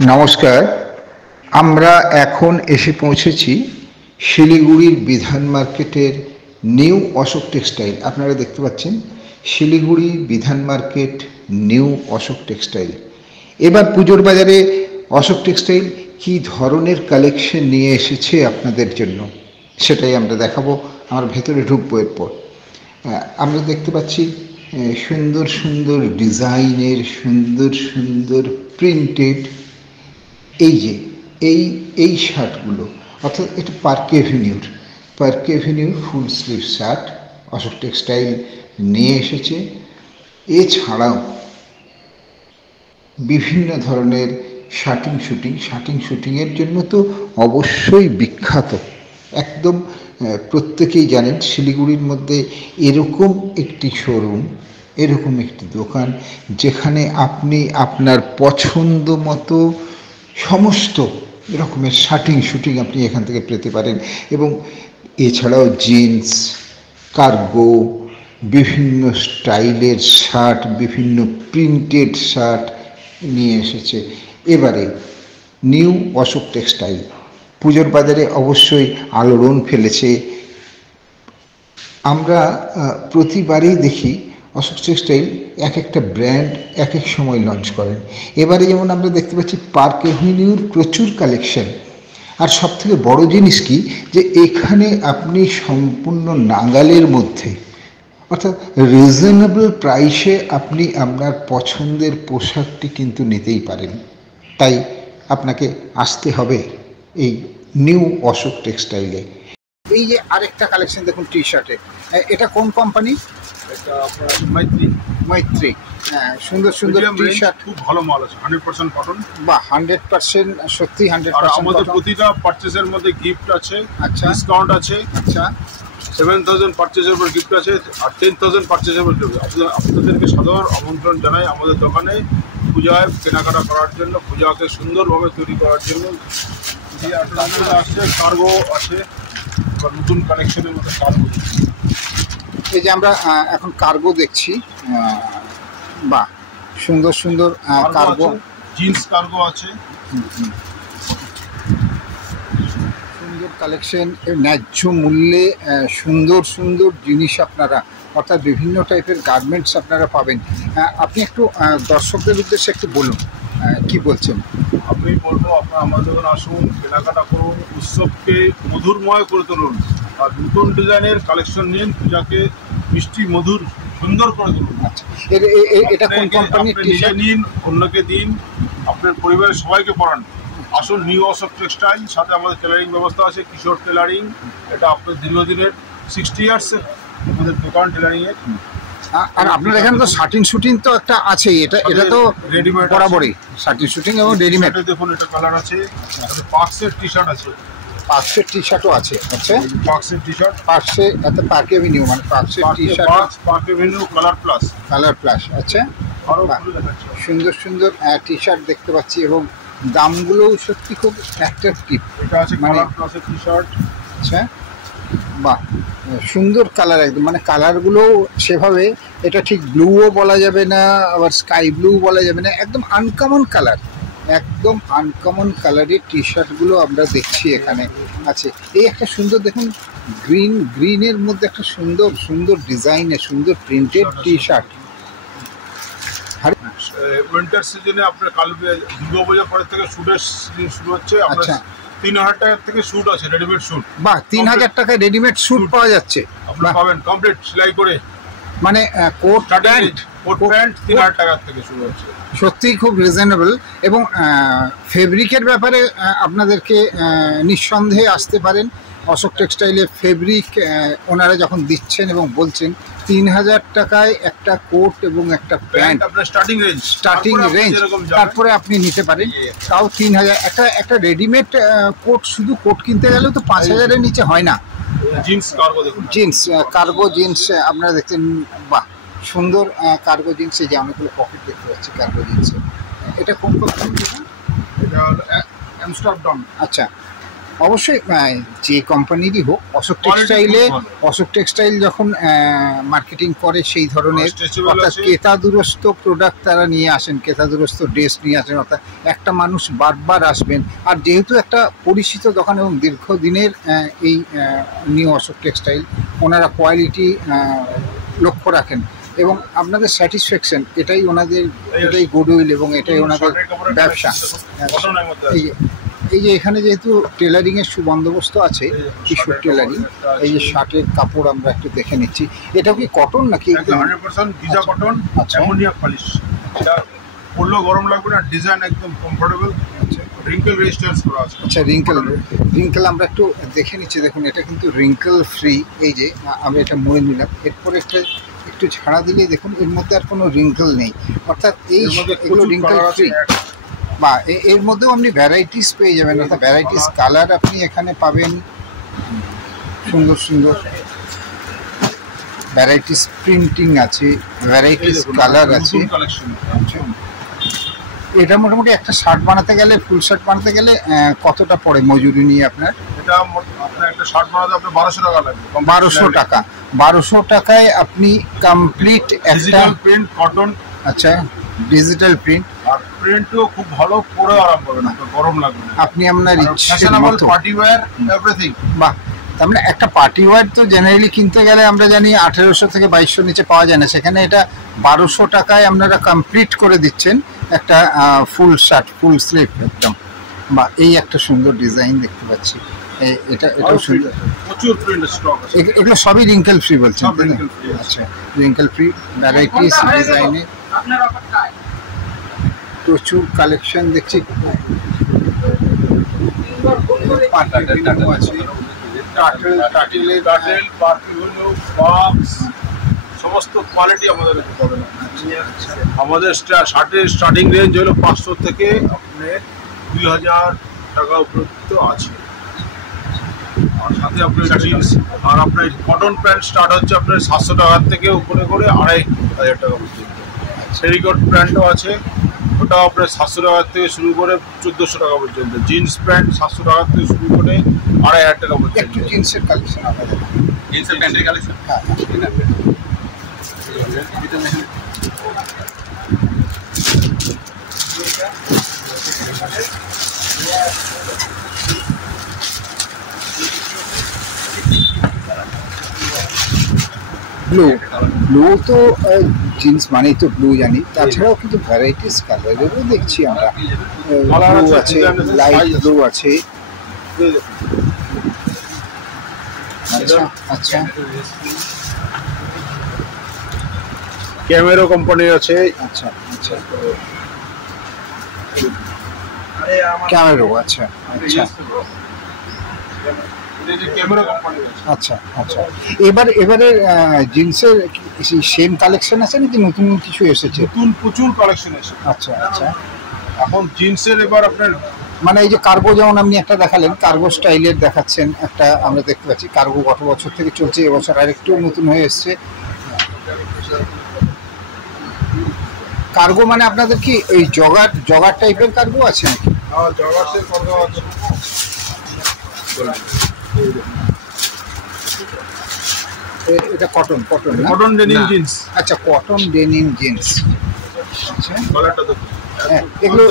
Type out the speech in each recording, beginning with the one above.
নমস্কার। আমরা এখন এসে পৌঁছেছি শিলিগুড়ির বিধান মার্কেটের নিউ অশোক টেক্সটাইল। আপনারা দেখতে পাচ্ছেন শিলিগুড়ি বিধান মার্কেট নিউ অশোক টেক্সটাইল। এবার পুজোর বাজারে অশোক টেক্সটাইল কী ধরনের কালেকশন নিয়ে এসেছে আপনাদের জন্য সেটাই আমরা দেখাবো। আমরা ভেতরে ঢুকবো এরপর। আমরা দেখতে পাচ্ছি সুন্দর সুন্দর ডিজাইনের, সুন্দর সুন্দর প্রিন্টেড এই যে এই শার্টগুলো, অর্থাৎ এটা পার্ক এভিনিউর full sleeve shirt Ashok textile নিয়ে এসেছে। এছাড়াও বিভিন্ন ধরনের শার্টিং শুটিংয়ের জন্য তো অবশ্যই বিখ্যাত। একদম প্রত্যেকেই জানেন শিলিগুড়ির মধ্যে এরকম একটি শোরুম, এরকম একটি দোকান যেখানে আপনি আপনার পছন্দ মতো সমস্ত রকমের শুটিং আপনি এখান থেকে পেতে পারেন। এবং এছাড়াও জিন্স, কার্গো, বিভিন্ন স্টাইলের শার্ট, বিভিন্ন প্রিন্টেড শার্ট নিয়ে এসেছে। এবারে নিউ অশোক টেক্সটাইল পুজোর বাজারে অবশ্যই আলোড়ন ফেলেছে। আমরা প্রতিবারেই দেখি অশোক টেক্সটাইল এক একটা ব্র্যান্ড এক এক সময় লঞ্চ করেন। এবারে যেমন আমরা দেখতে পাচ্ছি পার্ক এভিনিউর প্রচুর কালেকশন। আর সবথেকে বড় জিনিস কি, যে এখানে আপনি সম্পূর্ণ নাগালের মধ্যে, অর্থাৎ রিজনেবল প্রাইসে আপনি আপনার পছন্দের পোশাকটি কিন্তু নিতেই পারেন। তাই আপনাকে আসতে হবে এই নিউ অশোক টেক্সটাইলে। এই যে আরেকটা কালেকশন দেখুন টি শার্টে, এটা কোন কোম্পানি? এটা আপনার মাইত্রী। হ্যাঁ, সুন্দর সুন্দর টি শার্ট, খুব ভালো মাল আছে, 100% কটন। বা 100% সত্যি 100%। আমাদের প্রতিটা পারচেজের মধ্যে গিফট আছে, আচ্ছা, ডিসকাউন্ট আছে। আচ্ছা, 7,000 পারচেজের উপর গিফট আছে আর 10,000 পারচেজের উপর গিফট। আপনাদেরকে সাদর আমন্ত্রণ জানাই আমাদের দোকানে পূজায় কেনাকাটা করার জন্য, পূজাকে সুন্দরভাবে তৈরি করার জন্য। যে আসছে কার্গো আছে, নতুন কালেকশনের মধ্যে কার্গো। এই যে আমরা এখন কার্গো দেখছি, বাহ সুন্দর সুন্দর কার্গো, জিন্স কার্গো আছে, সুন্দর কালেকশন, ন্যায্য মূল্যে সুন্দর সুন্দর জিনিস আপনারা, অর্থাৎ বিভিন্ন টাইপের গার্মেন্টস আপনারা পাবেন। আপনি একটু দর্শকদের উদ্দেশ্যে একটু বলুন কি বলছেন। আমি বলবো আপনারা আমাদের দোকানে আসুন, কেনাকাটা করুন, উৎসবকে মধুরময় করে তুলুন আর নতুন ডিজাইনের কালেকশন নিন, পূজাকে মিষ্টি মধুর সুন্দর করে তুলুন। আচ্ছা, এটা কোন কোম্পানির নিজে নিন, অন্যকে দিন, আপনার পরিবারের সবাইকে পরান। আসুন নিউ অশোক টেক্সটাইল, সাথে আমাদের টেলারিং ব্যবস্থা আছে, কিশোর টেলারিং। এটা আপনার দীর্ঘদিনের 60 ইয়ার্সের আমাদের দোকান টেলারিংয়ের। আর আপনার এখানে তো শুটিং তো একটা আছে, এটা তো রেডিমেড বরাবরই শুটিং এবং রেডিমেড। দেখুন এটা কালার আছে, পার্কসের টি শার্ট আছে, পার্কসের টি শার্টও আছে। আচ্ছা, পার্কসের টি শার্ট, পার্ক এভিনিউ মানে পার্কসের T shirt, Park Avenue colour plus. আচ্ছা, সুন্দর সুন্দর টি শার্ট দেখতে পাচ্ছি এবং দামগুলোও সত্যি খুব অ্যাট্রাকটিভ। এটা আছে কালার প্লাসের টি শার্ট। আচ্ছা, বাহ সুন্দর কালার একদম, মানে কালারগুলোও সেভাবে, এটা ঠিক ব্লুও বলা যাবে না, আবার স্কাই ব্লু বলা যাবে না, একদম আনকমন কালার, একদম আনকমন কালারের টি শার্টগুলো আমরা দেখছি এখানে আছে। এই একটা সুন্দর দেখুন গ্রিনের মধ্যে একটা সুন্দর সুন্দর ডিজাইনের, সুন্দর প্রিন্টেড টি শার্ট। উইন্টার সিজনে আপনার দুর্গাপূজার পরের থেকে শুটের সিজন শুরু হচ্ছে। আচ্ছা, 3,000 টাকার থেকে শুট আছে, রেডিমেড শুট। বাহ, 3,000 টাকায় রেডিমেড শুট পাওয়া যাচ্ছে। আপনারা পাবেন কমপ্লিট সেলাই করে, মানে কোট প্যান্ট 3,000 টাকার থেকে শুরু হচ্ছে। সত্যিই খুব রিজনেবল। এবং ফেব্রিকের ব্যাপারে আপনাদেরকে নিঃসন্দেহে আসতে পারেন অশোক টেক্সটাইলে। ফেব্রিক ওনারা যখন দিচ্ছেন এবং বলছেন 3,000 টাকায় একটা কোট এবং একটা প্যান্ট, আপনার স্টার্টিং রেঞ্জ, তারপরে আপনি নিতে পারেন। তাও 3,000। একটা রেডিমেড কোট, শুধু কোট কিনতে গেলেও তো 5,000-এর নিচে হয় না। জিন্স কার্গো দেখুন, কার্গো জিন্স আপনারা দেখছেন, বাহ সুন্দর কার্গো জিন্সে যে অনেকগুলো পকেট দেখতে পাচ্ছি কার্গো জিন্সে। এটা কোন কোম্পানি? এটা আমস্টারডাম। আচ্ছা, অবশ্যই যে কোম্পানিরই হোক, অশোক Quality টেক্সটাইলে খুব ভালো। অশোক টেক্সটাইল যখন মার্কেটিং করে সেই ধরনের Stretchable অর্থাৎ আছে। ক্রেতাদুরস্ত প্রোডাক্ট তারা নিয়ে আসেন, ক্রেতাদুরস্ত ড্রেস নিয়ে আসেন, অর্থাৎ একটা মানুষ বারবার আসবেন। আর যেহেতু একটা পরিচিত দোকান এবং দীর্ঘদিনের এই নিউ অশোক টেক্সটাইল, ওনারা কোয়ালিটি লক্ষ্য রাখেন এবং আপনাদের স্যাটিসফ্যাকশন এটাই ওনাদের, এটাই গুডউইল এবং এটাই ওনাদের শার্টের কাপড়ের ব্যবসা। collection দেখুন, কটনের মধ্যে এই আছে। যে এই যে এখানে যেহেতু টেলারিংয়ের সুবন্দোবস্ত আছে, কিশোর টেলারিং, এই যে শার্টের কাপড় আমরা একটু দেখে নিচ্ছি। এটাও কি কটন নাকি? একদম 100% ভিজা কটন, আচ্ছা। Ammonia polish. এটা পরলেও গরম লাগবে না, ডিজাইন একদম কমফোর্টেবল, রিঙ্কেল রেজিস্ট্যান্স করা আছে। আচ্ছা, রিঙ্কেল আমরা একটু দেখে নিচ্ছি। দেখুন এটা কিন্তু রিঙ্কেল ফ্রি। এই যে আমি এটা মুড়ে নিলাম, এরপরে একটু ঝাড়া দিলে দেখুন এর মধ্যে আর কোনো রিঙ্কেল নেই, অর্থাৎ এই এর মধ্যে এগুলো প্রচুর রিঙ্কেল colour আছে। ফ্রি। বা এর মধ্যেও আপনি ভ্যারাইটিস পেয়ে যাবেন, অর্থাৎ ভ্যারাইটিস কালার আপনি এখানে পাবেন, সুন্দর সুন্দর ভ্যারাইটিস প্রিন্টিং আছে, ভ্যারাইটিস কালার আছে। নতুন কালেকশন। এটা মোটামুটি একটা শার্ট বানাতে গেলে, ফুল শার্ট বানাতে গেলে কতটা পড়ে মজুরি নিয়ে আপনার? এটা আপনার একটা শার্ট বানাতে আপনার 1200 টাকা লাগবে। 1200 টাকা। 1200 টাকায় আপনি কমপ্লিট একটা, ডিজিটাল প্রিন্ট কটন। আচ্ছা, ডিজিটাল প্রিন্ট, আর প্রিন্টও খুব ভালো, পরে আরাম পাবেন, আপনার গরম লাগবে না। আপনি আপনার ইচ্ছের ফ্যাশনেবল মতো। Party wear everything. বাহ, তার মানে একটা পার্টি ওয়্যার তো জেনারেলি কিনতে গেলে আমরা জানি 1800 থেকে 2200 নিচে পাওয়া যায় না, সেখানে এটা 1200 টাকায় আপনারা কমপ্লিট করে দিচ্ছেন একটা ফুল শার্ট, ফুল স্লিভ একদম। বা এই একটা সুন্দর ডিজাইন দেখতে পাচ্ছি, এটা সুন্দর। প্রচুর প্রিন্ট স্টক আছে। এগুলো সবই রিঙ্কেল ফ্রি বলছেন? সব wrinkle free আছে। আচ্ছা, রিঙ্কেল ফ্রি, ভ্যারাইটিস ডিজাইনে প্রচুর কালেকশন দেখছি। টাটেল, পার্কিউনো, বক্স, সমস্ত কোয়ালিটি আমাদের কাছে পাবেন। আমাদের শার্টের স্টার্টিং রেঞ্জ হলো 500 থেকে আপনার 2000 টাকা পর্যন্ত আছে। আর সাথে আপনার জিন্স, আর আপনার কটন প্যান্ট স্টার্ট হচ্ছে আপনার 700 টাকার থেকে উপরে করে 2500 টাকা পর্যন্ত। সেরিকট প্যান্টও আছে, ওটা আপনার 700 টাকার থেকে শুরু করে 1400 টাকা পর্যন্ত। জিন্স প্যান্ট 700 টাকার থেকে শুরু করে 2500 টাকা পর্যন্ত। একটু জিন্সের কালেকশন আপনাদের? জিন্সের প্যান্টের কালেকশন। হ্যাঁ, ব্লু তো জিন্স মানেই তো ব্লু জানি, তাছাড়াও কিন্তু ভ্যারাইটিস কালারেরও দেখছি আমরা। ব্লু আছে, লাইট ব্লু আছে। আচ্ছা আচ্ছা, ক্যামেরো কোম্পানি আছে। আচ্ছা আচ্ছা, ক্যামেরো, আচ্ছা আচ্ছা ক্যামেরো কোম্পানি আছে। আচ্ছা আচ্ছা। এবারে জিন্সের সেম কালেকশন আছে নাকি নতুন কিছু এসেছে? নতুন প্রচুর কালেকশন এসেছে। আচ্ছা আচ্ছা, এখন জিন্সের এবার আপনার মানে এই যে কার্গো, যেমন আপনি একটা দেখালেন কার্গো স্টাইলের দেখাচ্ছেন একটা, আমরা দেখতে পাচ্ছি কার্গো গত বছর থেকে চলছে, এবছর আরেকটু নতুন হয়ে এসছে। কার্গো মানে আপনাদের কি এই জগার টাইপের কার্গো আছে নাকি? জগার্সের কত আছে? এটা কটন না? Cotton denim jeans. আচ্ছা, কটন ডেনিম জিন্স। আচ্ছা, কালারটা দেখুন। এগুলো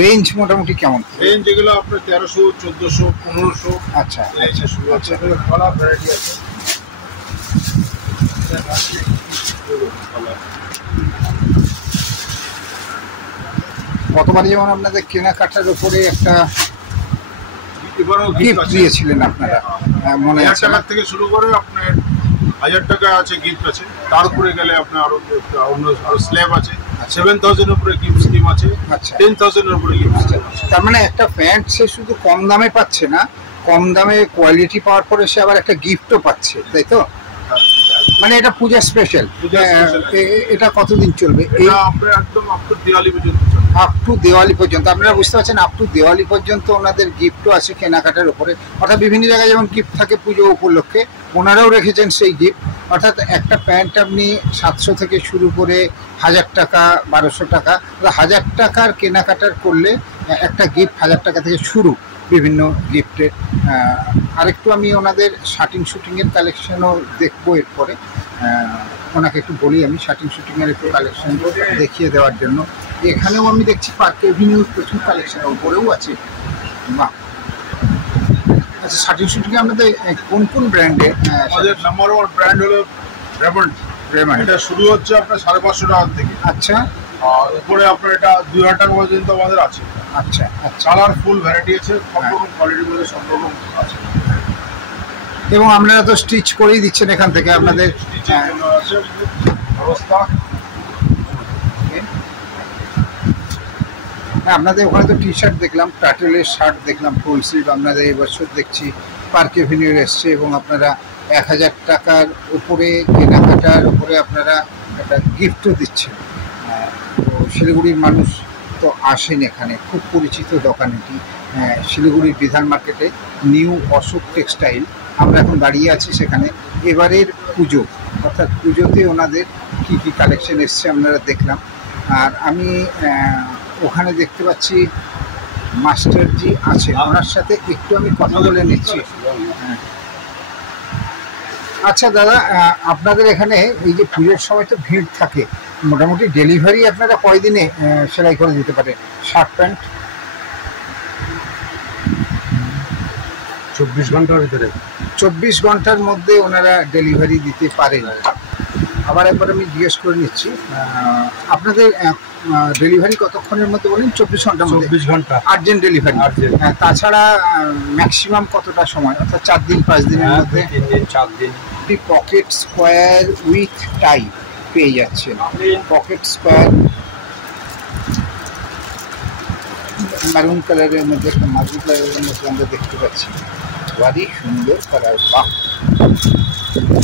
রেঞ্জ মোটামুটি কেমন? রেঞ্জ এগুলো আপনার 1300, 1400, 1500। আচ্ছা আচ্ছা, আচ্ছা, কালার ভ্যারাইটি আছে। গতবারে যেমন আপনাদের কেনাকাটার উপরে একটা এবারও গিফট দিয়েছিলেন আপনারা, মনে 1000 আছে না? টাকার থেকে শুরু করে আপনার 1000 টাকা আছে, গিফট আছে। তার উপরে গেলে আপনার আরো স্ল্যাব আছে। 7000 উপরে গিফট স্কিম আছে। আচ্ছা 10,000 উপরে গিফট স্কিম আছে। তার মানে একটা প্যান্ট সে শুধু কম দামে পাচ্ছে না, কম দামে কোয়ালিটি পাওয়ার পরে সে আবার একটা গিফটও পাচ্ছে, তাই তো? মানে এটা পূজা স্পেশাল। পূজা special। এটা কতদিন চলবে? এটা আপনার একদম আপ টু দিওয়ালি পর্যন্ত চলে। আপ টু দিওয়ালি পর্যন্ত। আপনারা বুঝতে পারছেন, আপ টু দিওয়ালি পর্যন্ত ওনাদের গিফটও আছে কেনাকাটার উপরে। অর্থাৎ বিভিন্ন জায়গায় যেমন গিফট থাকে পুজো উপলক্ষে, ওনারাও রেখেছেন সেই গিফট। অর্থাৎ একটা প্যান্ট আপনি 700 থেকে শুরু করে 1000 টাকা, 1200 টাকা, 1000 টাকার কেনাকাটার করলে একটা গিফট 1000 টাকা থেকে শুরু। বিভিন্ন গিফটের। আরেকটু আমি ওনাদের শার্টিং শুটিংয়ের কালেকশনও দেখবো এরপরে। ওনাকে একটু বলি আমি শার্টিং শুটিংয়ের একটু কালেকশন দেখিয়ে দেওয়ার জন্য। এখানেও আমি দেখছি পার্ক এভিনিউর প্রচুর কালেকশন ওপরেও আছে। বাহ, আচ্ছা, শার্টিং শুটিংয়ে আমাদের কোন কোন ব্র্যান্ডের? আমাদের নাম্বার ওয়ান ব্র্যান্ড হলো রেমন্ড। এটা শুরু হচ্ছে আপনার 550 টাকা থেকে। আচ্ছা, আর উপরে আপনার এটা 2000 টাকা পর্যন্ত আমাদের আছে। আচ্ছা আচ্ছা। কালারফুল ভ্যারাইটি আছে, সব রকম কোয়ালিটির মধ্যে সব রকম আছে। এবং আপনারা তো স্টিচ করেই দিচ্ছেন এখান থেকে আপনাদের ব্যবস্থা। হ্যাঁ, আপনাদের ওখানে তো টি শার্ট দেখলাম, টাটেলের শার্ট দেখলাম ফুল স্লিভ, আপনাদের এবছর দেখছি পার্ক এভিনিউর এসছে এবং আপনারা 1000 টাকার উপরে কেনাকাটার উপরে আপনারা একটা গিফটও দিচ্ছেন। তো শিলিগুড়ির মানুষ তো আসেন এখানে, খুব পরিচিত দোকান এটি। শিলিগুড়ির বিধান মার্কেটে নিউ অশোক টেক্সটাইল। আমরা এখন দাঁড়িয়ে আছি সেখানে। এবারের পুজো অর্থাৎ পুজোতে ওনাদের কী কী কালেকশন এসছে আপনারা দেখলাম। আর আমি ওখানে দেখতে পাচ্ছি মাস্টারজি আছে, ওনার সাথে একটু আমি কথা বলে নিচ্ছি। আচ্ছা দাদা, আপনাদের এখানে এই যে পুজোর সময় তো ভিড় থাকে, মোটামুটি ডেলিভারি আপনারা কয়দিনে সেলাই করে দিতে পারে শার্ট প্যান্ট? 24 ঘন্টার ভিতরে। 24 ঘন্টার মধ্যে ওনারা ডেলিভারি দিতে পারেন। আবার একবার আমি জিজ্ঞেস করে নিচ্ছি, আপনাদের ডেলিভারি কতক্ষণের মধ্যে বলেন? 24 ঘন্টার মধ্যে। 24 ঘন্টা আর্জেন্ট ডেলিভারি। তাছাড়া ম্যাক্সিমাম কতটা সময়, অর্থাৎ 4 দিন 5 দিনের মধ্যে? 3 দিন 4 দিন। পকেট স্কোয়ার উইথ টাই পেয়ে যাচ্ছেন। পকেট স্কোয়ার মারুন কালারের মধ্যে, একটা মারুন কালারের মধ্যে আমরা দেখতে পাচ্ছি, ভারী সুন্দর কালার। বাহ,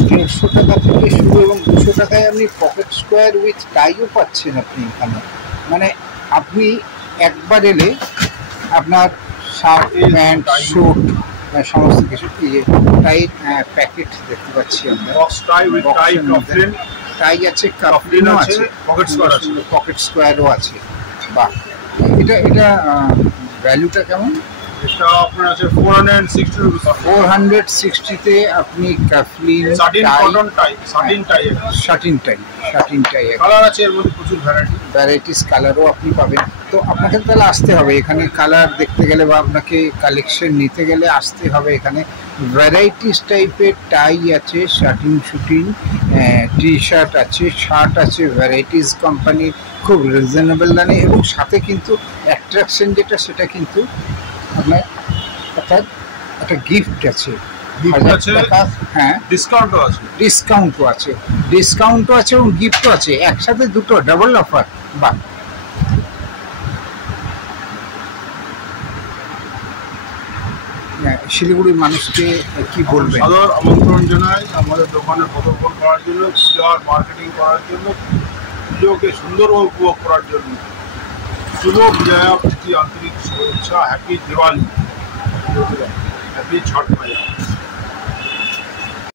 150 টাকা থেকে শুরু এবং 200 টাকায় আপনি পকেট স্কোয়ার উইথ টাইও পাচ্ছেন আপনি এখানে। মানে আপনি একবার এলে আপনার শার্ট প্যান্ট স্যুট সমস্ত কিছু টাইট প্যাকেট দেখতে পাচ্ছি আমরা। টাই আছে, কাফলিনও আছে, পকেট স্কোয়ারও আছে। বাহ, এটা ভ্যালুটা কেমন? এটা আপনার আছে 460 রুপিস। 460-তে আপনি কাফলিন শার্টিং টাই কালার আছে, এর মধ্যে প্রচুর ভ্যারাইটিস কালারও আপনি পাবেন। তো আপনাকে তাহলে আসতে হবে এখানে কালার দেখতে গেলে বা আপনাকে কালেকশন নিতে গেলে আসতে হবে এখানে। ভ্যারাইটিস টাইপের টাই আছে, শার্টিং শুটিং, টি শার্ট আছে, শার্ট আছে ভ্যারাইটিস কোম্পানির, খুব রিজনেবল দামে। এবং সাথে কিন্তু অ্যাট্রাকশন যেটা সেটা কিন্তু আপনার অর্থাৎ একটা গিফট আছে। হ্যাঁ, ডিসকাউন্টও আছে এবং গিফটও আছে, একসাথে দুটো ডাবল অফার। বাহ, শিলিগুড়ির মানুষকে কি বলবেন? সাদর আমন্ত্রণ জানাই আমাদের দোকানে পদার্পণ করার জন্য, পূজার মার্কেটিং করার জন্য, পুজোকে সুন্দরভাবে উপভোগ করার জন্য। শুভ বিজয়া, প্রীতি, আন্তরিক শুভেচ্ছা, হ্যাপি দিওয়ালি, হ্যাপি ছট পূজা।